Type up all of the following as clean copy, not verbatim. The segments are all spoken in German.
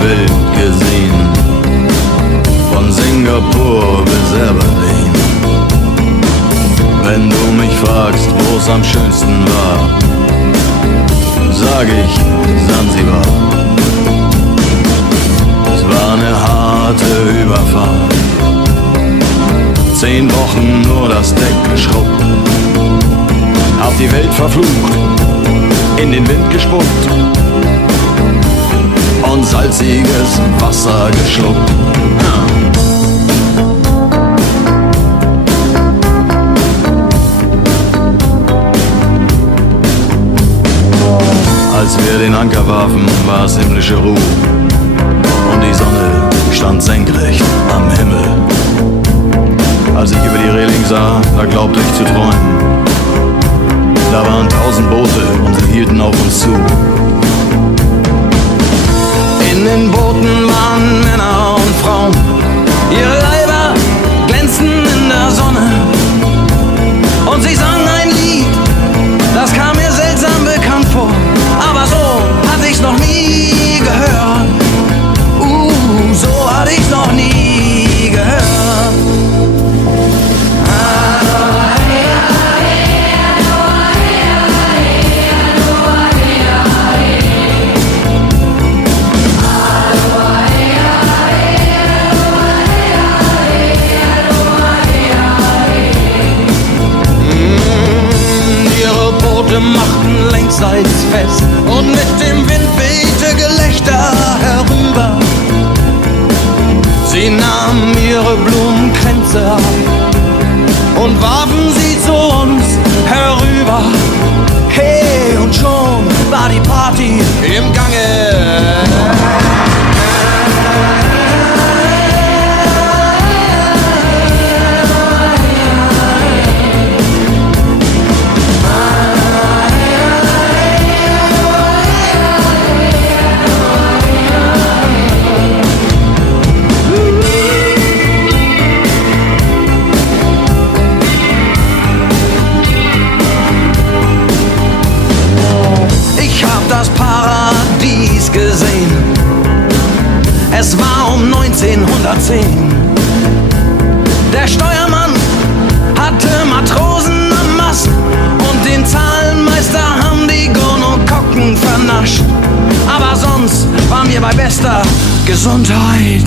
Welt gesehen, von Singapur bis Aberdeen. Wenn du mich fragst, wo's am schönsten war, sag ich Sansibar. Es war eine harte Überfahrt, 10 Wochen nur das Deck geschrubbt, hab die Welt verflucht, in den Wind gespuckt und salziges Wasser geschluckt. Als wir den Anker warfen, war es himmlische Ruhe und die Sonne stand senkrecht am Himmel. Als ich über die Reling sah, da glaubte ich zu träumen. Da waren 1000 Boote und sie hielten auf uns zu. In den Booten waren Männer und Frauen, ihre Leiber glänzten in der Sonne. Und sie sangen ein Lied, das kam mir seltsam bekannt vor, aber so hatte ich's noch nie gehört. So hatte ich's noch nie gehört. Machten längsseits fest und mit dem Wind wehte Gelächter herüber. Sie nahmen ihre Blumenkränze ab und warfen sie zu uns herüber. Hey, und schon war die Party im Gange. Gesehen. Es war um 1910. Der Steuermann hatte Matrosen am Mast und den Zahlenmeister haben die Gonokokken vernascht. Aber sonst waren wir bei bester Gesundheit.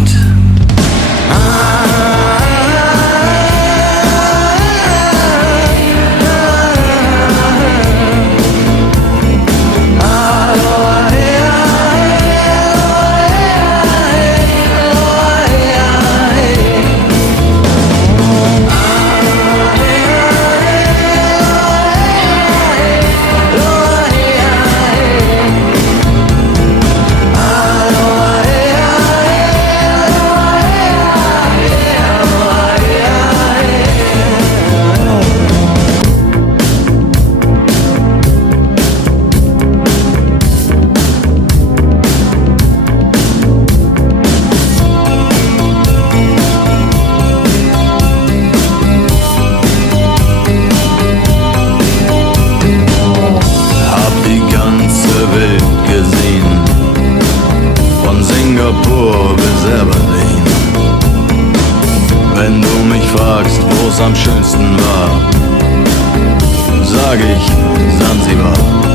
Singapur bis Aberdeen. Wenn du mich fragst, wo's am schönsten war, sag ich Sansibar.